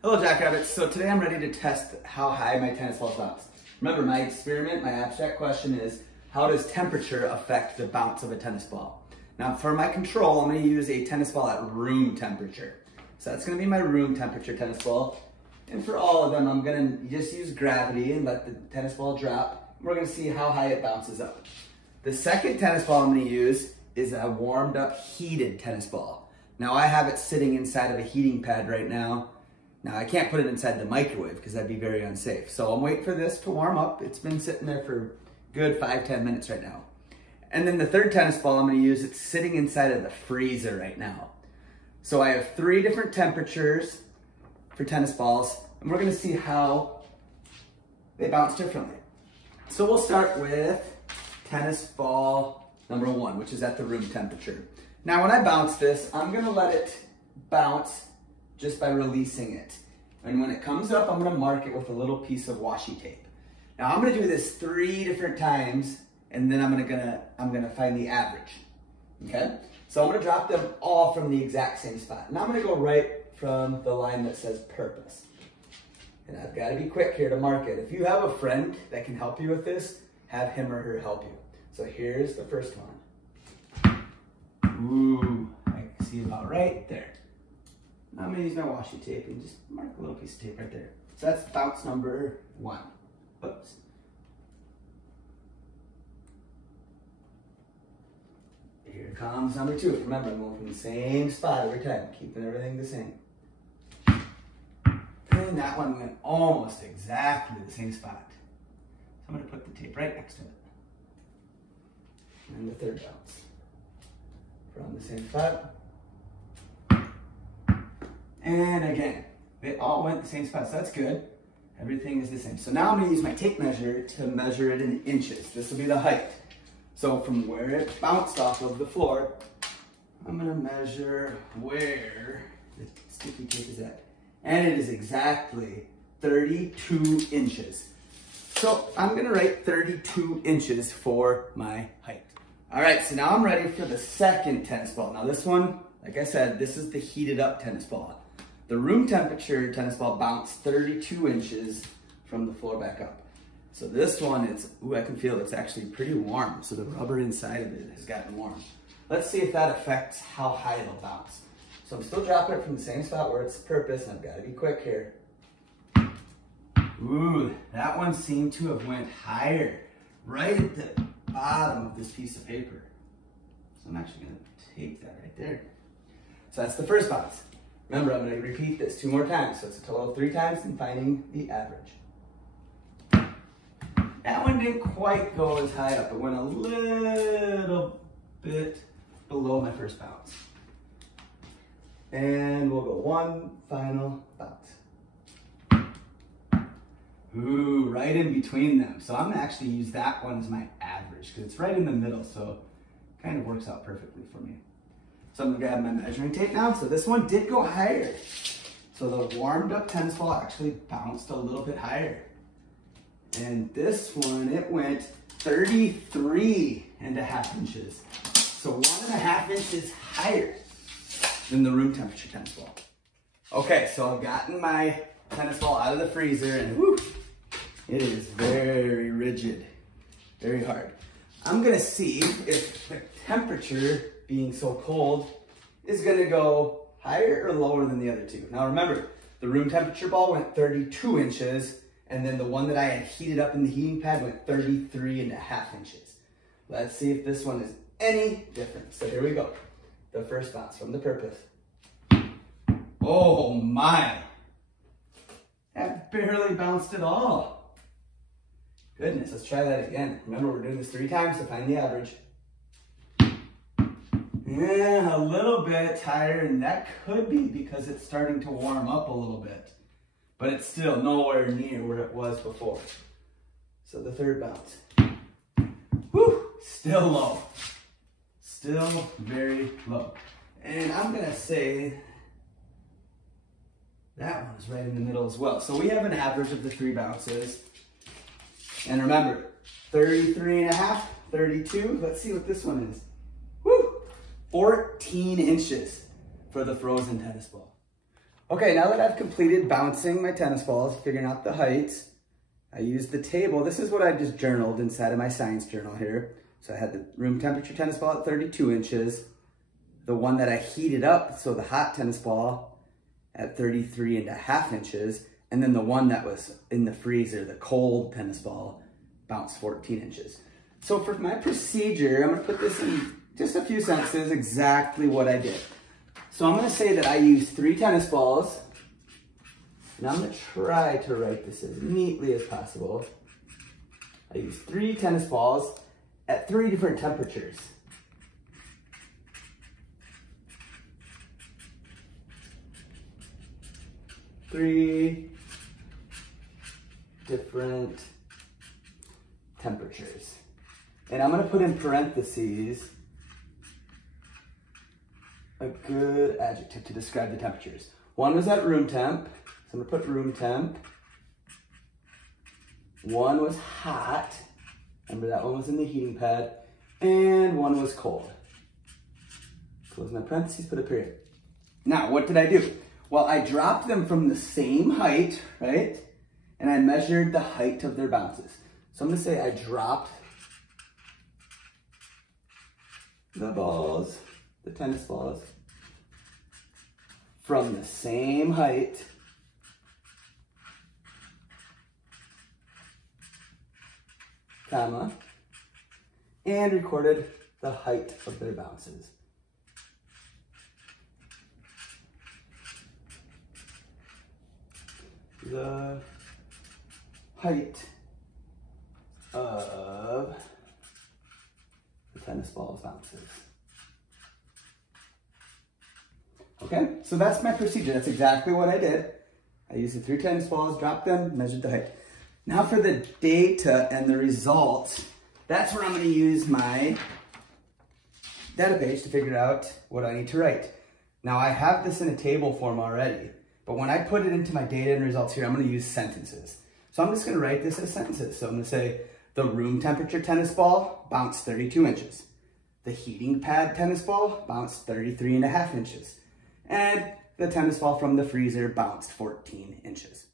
Hello Jackrabbits. So today I'm ready to test how high my tennis balls bounce. Remember, my experiment, my abstract question is, how does temperature affect the bounce of a tennis ball? Now for my control, I'm going to use a tennis ball at room temperature. So that's going to be my room temperature tennis ball. And for all of them, I'm going to just use gravity and let the tennis ball drop. We're going to see how high it bounces up. The second tennis ball I'm going to use is a warmed up heated tennis ball. Now I have it sitting inside of a heating pad right now. Now I can't put it inside the microwave because that'd be very unsafe. So I'm waiting for this to warm up. It's been sitting there for good 5-10 minutes right now. And then the third tennis ball I'm going to use, it's sitting inside of the freezer right now. So I have 3 different temperatures for tennis balls, and we're going to see how they bounce differently. So we'll start with tennis ball number 1, which is at the room temperature. Now when I bounce this, I'm going to let it bounce just by releasing it. And when it comes up, I'm going to mark it with a little piece of washi tape. Now I'm going to do this 3 different times, and then I'm going to find the average. Okay? So I'm going to drop them all from the exact same spot. And I'm going to go right from the line that says purpose. And I've got to be quick here to mark it. If you have a friend that can help you with this, have him or her help you. So here's the first one. Ooh, I can see about right there. Now I'm going to use my washi tape and just mark a little piece of tape right there. So that's bounce number 1. Oops. Here comes number 2. Remember, I'm going from the same spot every time, keeping everything the same. And that one went almost exactly the same spot. So I'm going to put the tape right next to it. And the third bounce. From the same spot. And again, they all went the same spot, so that's good. Everything is the same. So now I'm going to use my tape measure to measure it in inches. This will be the height. So from where it bounced off of the floor, I'm going to measure where the sticky tape is at. And it is exactly 32 inches. So I'm going to write 32 inches for my height. All right, so now I'm ready for the second tennis ball. Now this one, like I said, this is the heated up tennis ball. The room temperature tennis ball bounced 32 inches from the floor back up. So this one is, ooh, I can feel it's actually pretty warm. So the rubber inside of it has gotten warm. Let's see if that affects how high it'll bounce. So I'm still dropping it from the same spot where it's purpose, and I've got to be quick here. Ooh, that one seemed to have went higher, right at the bottom of this piece of paper. So I'm actually going to take that right there. So that's the first bounce. Remember, I'm going to repeat this 2 more times, so it's a total of 3 times and finding the average. That one didn't quite go as high up. It went a little bit below my first bounce. And we'll go 1 final bounce. Ooh, right in between them. So I'm going to actually use that one as my average because it's right in the middle, so it kind of works out perfectly for me. So I'm going to grab my measuring tape now. So this one did go higher. So the warmed up tennis ball actually bounced a little bit higher. And this one, it went 33.5 inches. So 1.5 inches higher than the room temperature tennis ball. Okay, so I've gotten my tennis ball out of the freezer and whew, it is very rigid, very hard. I'm gonna see if the temperature being so cold is gonna go higher or lower than the other 2. Now remember, the room temperature ball went 32 inches and then the one that I had heated up in the heating pad went 33.5 inches. Let's see if this one is any different. So here we go. The first bounce from the purpose. Oh my! That barely bounced at all. Goodness, let's try that again. Remember, we're doing this 3 times to find the average. Yeah, a little bit higher, and that could be because it's starting to warm up a little bit. But it's still nowhere near where it was before. So the third bounce. Whew, still low. Still very low. And I'm going to say that one is right in the middle as well. So we have an average of the 3 bounces. And remember, 33.5, 32. Let's see what this one is. Woo! 14 inches for the frozen tennis ball. Okay, now that I've completed bouncing my tennis balls, figuring out the heights, I used the table. This is what I just journaled inside of my science journal here. So I had the room temperature tennis ball at 32 inches, the one that I heated up, so the hot tennis ball at 33.5 inches, and then the one that was in the freezer, the cold tennis ball, bounced 14 inches. So for my procedure, I'm gonna put this in just a few sentences, exactly what I did. So I'm gonna say that I used 3 tennis balls, and I'm gonna try to write this as neatly as possible. I used 3 tennis balls at 3 different temperatures. Three different temperatures. And I'm gonna put in parentheses a good adjective to describe the temperatures. One was at room temp, so I'm gonna put room temp. One was hot, remember that one was in the heating pad, and one was cold. Close my parentheses, put a period. Now, what did I do? Well, I dropped them from the same height, right? And I measured the height of their bounces. So I'm gonna say I dropped the balls, the tennis balls, from the same height comma, and recorded the height of their bounces. The height of the tennis ball's bounces. Okay, so that's my procedure. That's exactly what I did. I used the 3 tennis balls, dropped them, measured the height. Now for the data and the results, that's where I'm going to use my database to figure out what I need to write. Now I have this in a table form already, but when I put it into my data and results here, I'm going to use sentences. So I'm just going to write this as sentences. So I'm going to say the room temperature tennis ball bounced 32 inches. The heating pad tennis ball bounced 33.5 inches. And the tennis ball from the freezer bounced 14 inches.